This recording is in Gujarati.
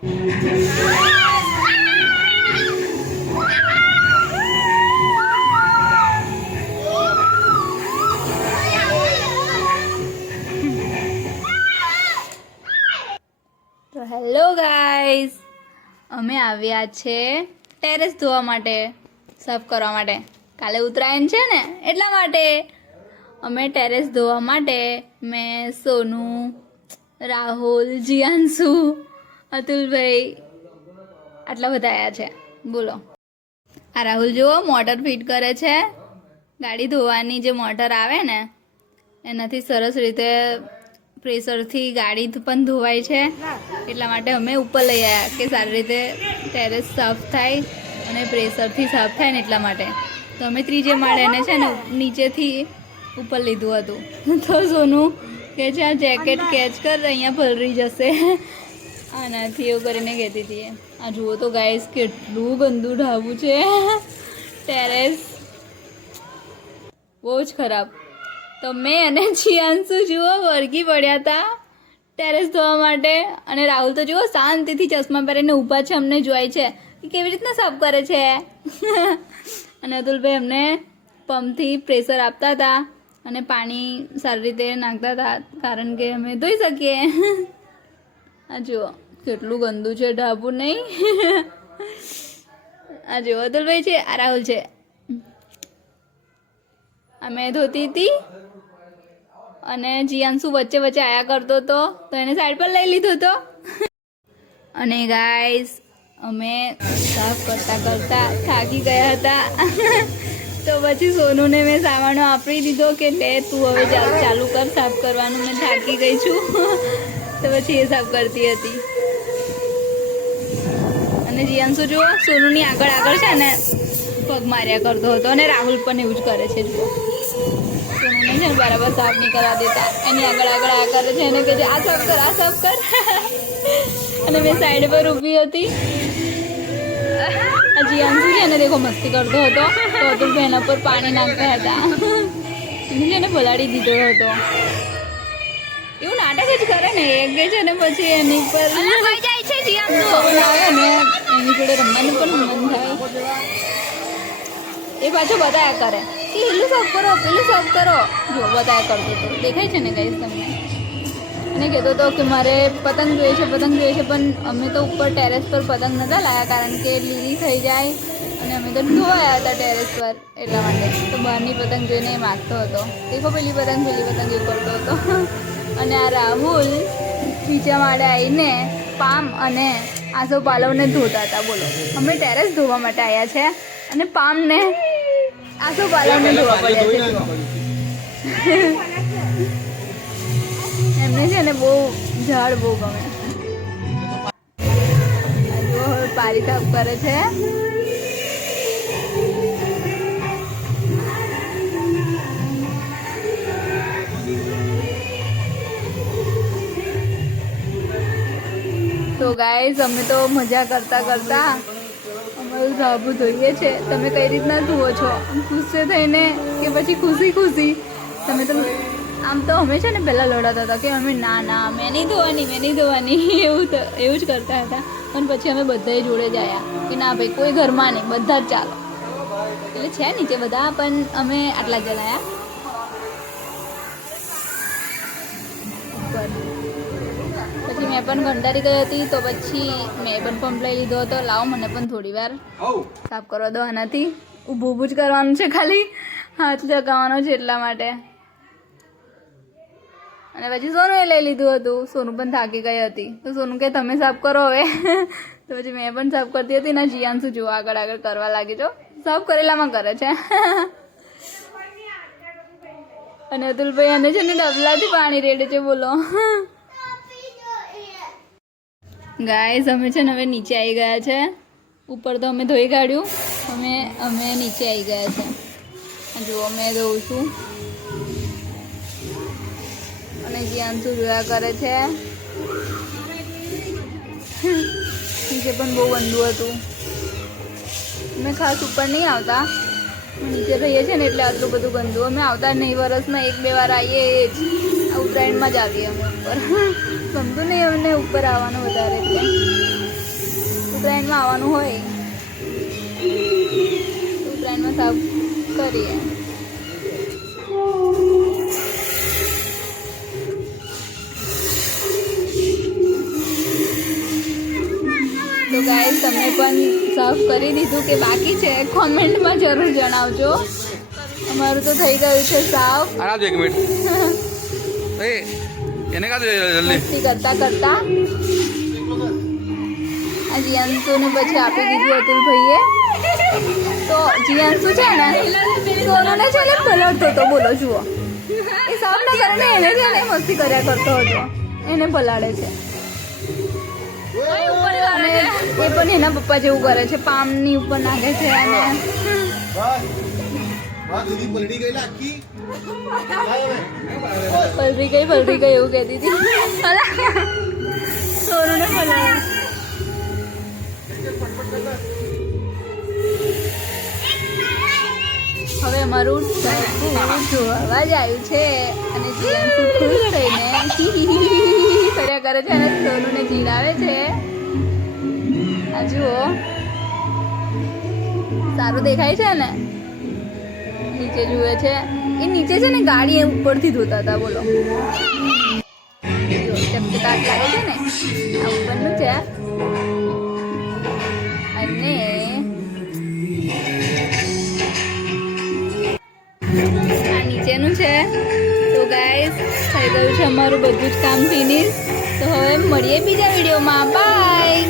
તો હેલો ગાઈઝ, અમે આવ્યા છે ટેરેસ ધોવા માટે, સાફ કરવા માટે. કાલે ઉત્તરાયણ છે ને એટલા માટે અમે ટેરેસ ધોવા માટે મેં, સોનું, રાહુલ, જીયાંશુ, અતુલભાઈ આટલા બધા આવ્યા છે. બોલો, આ રાહુલ જુઓ મોટર ફિટ કરે છે. ગાડી ધોવાની જે મોટર આવે ને એનાથી સરસ રીતે પ્રેશરથી ગાડી પણ ધોવાય છે. એટલા માટે અમે ઉપર લઈ આવ્યા કે સારી રીતે ટેરેસ સાફ થાય અને પ્રેશરથી સાફ થાય ને એટલા માટે. તો અમે ત્રીજે માળે એને છે ને નીચેથી ઉપર લીધું હતું. તો સોનું કે છે આ જેકેટ કેચ કર, અહીંયા પલરી જશે આનાથી, એવું કરીને કહેતી હતી. આ જુઓ તો ગાઈસ કેટલું ગંદુ ઢાબું છે. ટેરેસ બહુ જ ખરાબ. તો મેં અને જીયાંશુ જુઓ વળગી પડ્યા હતા ટેરેસ ધોવા માટે. અને રાહુલ તો જુઓ શાંતિથી ચશ્મા પહેરીને ઊભા છે, અમને જોઈ છે કે કેવી રીતના સાફ કરે છે. અને અતુલભાઈ અમને પંપથી પ્રેશર આપતા હતા અને પાણી સારી રીતે નાખતા હતા, કારણ કે અમે ધોઈ શકીએ. આ જુઓ કેટલું ગંદુ છે ઢાબુ, નહીં? આ જુઓ અતુલભાઈ છે, આ રાહુલ છે. અમે ધોતી હતી અને જીયાંશુ વચ્ચે વચ્ચે આયા કરતો હતો, તો એને સાઈડ પર લઈ લીધો હતો. અને ગાઈસ અમે સાફ કરતા કરતા થાકી ગયા હતા. તો પછી સોનુને મેં સામાનો આપી દીધો કે લે તું હવે ચાલુ કર સાફ કરવાનું, મેં થાકી ગઈ છું. તો પછી એ સાફ કરતી હતી. અને જીયાંશુ જુઓ સોનુની આગળ આગળ છે ને પગ માર્યા કરતો હતો. અને રાહુલ પણ એવું જ કરે છે. જુઓ સોનુને છે ને બરાબર સાફ નહીં કરવા દેતા, એની આગળ આગળ આ કરે છે, એને કહે છે આ સાફ કર, આ સાફ કર. અને મેં સાઈડ પર ઊભી હતી. આ જીયાંશુ છે ને દેખો મસ્તી કરતો હતો, તો અતુલભાઈ એના પર પાણી નાખતા હતા. એને છે ને પલાળી દીધો હતો. એવું નાટક જ કરે ને, એક ગઈ છે ને પછી એની પર જાય છે જીયાંશુ આવે ને એની જોડે રમવાનું પણ મન થાય. એ પાછો બતાયા કરે કે પેલું સાફ કરો, પેલું સાફ કરો. જો બતાયા કરતો હતો, દેખાય છે ને કહીશ તમને. અને કહેતો હતો કે મારે પતંગ જોઈએ છે, પતંગ જોઈએ છે. પણ અમે તો ઉપર ટેરેસ પર પતંગ નહોતા લાવ્યા, કારણ કે લીલી થઈ જાય અને અમે તો ધોવાયા હતા ટેરેસ પર, એટલા માટે. તો બહારની પતંગ જોઈને એ માગતો હતો, દેખો પેલી પતંગ એવું કરતો હતો. અને આ રાહુલ નીચે માળે આવીને પામ અને આસોપાલવને ધોતા હતા. બોલો, અમે ટેરેસ ધોવા માટે આવ્યા છે અને પામને આસોપાલવને ધોવા પડ્યા છે. એમને છે ને બહુ ઝાડ બહુ ગમે. જો હવે પારી સાફ કરે છે. તો ગાઈઝ અમે તો મજા કરતા કરતા અમારું ધાબુ ધોઈએ છે. તમે કઈ રીતના ધુઓ છો, ગુસ્સે થઈને કે પછી ખુશી ખુશી? તમે તો આમ તો અમે છે ને પહેલાં લડાતા હતા કે અમે ના મેં નહીં ધોવાની એવું જ કરતા હતા. પણ પછી અમે બધાએ જોડે જ આવ્યા કે ના ભાઈ કોઈ ઘરમાં નહીં, બધા જ ચાલો. એટલે છે નીચે બધા, પણ અમે આટલા જણ આવ્યા. પછી મેં પણ કંટાળી ગઈ હતી, તો પછી મેં પણ પંપ લઈ લીધો હતો. લાવો મને પણ થોડી વાર સાફ કરવા દો આનાથી. ઊભું જ કરવાનું છે, ખાલી હાથ લગાવવાનો છે એટલા માટે. અને પછી સોનુએ લઈ લીધું હતું. સોનું પણ થાકી ગઈ હતી, તો સોનું કે તમે સાફ કરો હવે. તો પછી મેં પણ સાફ કરતી હતી ને. જીયાંશુ જો આગળ આગળ કરવા લાગી, જો સાફ કરેલામાં કરે છે. અને અતુલભાઈ એને છે ને ડબલાથી પાણી રેડે છે. બોલો ગાઈઝ, અમે છે ને હવે નીચે આવી ગયા છે. ઉપર તો અમે ધોઈ કાઢ્યું, અમે નીચે આવી ગયા છે. જુઓ મેં ધોઉં છું અને જીયાંશુ જોયા કરે છે. નીચે પણ બહુ ગંદુ હતું. અમે ખાસ ઉપર નહીં આવતા, નીચે રહીએ છીએ ને એટલે આટલું બધું ગંદુ. અમે આવતા નહીં, વર્ષમાં 1-2 વાર આવીએ એ જ. આ ઉત્તરાયણમાં જ આવીએ અમે ઉપર. ગમતું નહીં અમને ઉપર આવવાનું વધારે, એટલે ઉત્તરાયણમાં આવવાનું હોય તો ઉત્તરાયણમાં સાફ કરીએ. તો ગાઈસ તમે પણ સાફ કરી દીધું કે બાકી છે કોમેન્ટમાં જરૂર જણાવજો. અમારું તો થઈ ગયું છે સાફ. આના એક મિનિટ એ એને કા જલ્દી મસ્તી કરતા કરતા આ જીયાંશુને પછી આપી દીધું અતુલ ભાઈએ. તો જીયાંશુ છે ને સોનુને છે ને પલટતો હતો. બોલો જુઓ એ સાફ ના કરે ને એને છે ને મસ્તી કર્યા કરતો હતો. એને પલાળે છે અને એ પણ એના પપ્પા જેવું કરે છે. પામની ઉપર નાખે છે અને પલરી ગઈ એવું કહેતી હતી. સોનુને પલાળે. હવે અમારું ટપુ જોવા જ આવ્યું છે અને જીયાંશુ ખુશ થઈને કર્યા કરે છે અને સોનુને જીરાવે છે. આ જુઓ સારું દેખાય છે ને. નીચે જુએ છે એ નીચે છે ને ગાડી ઉપરથી ધોતા હતા. બોલો ચપચકાટ લાગે છે ને આ ઉપરનું છે અને આ નીચેનું છે. તો ગાઈસ થઈ ગયું છે અમારું બધું જ કામ ફિનિશ. તો હવે મળીએ બીજા વિડીયોમાં. બાય.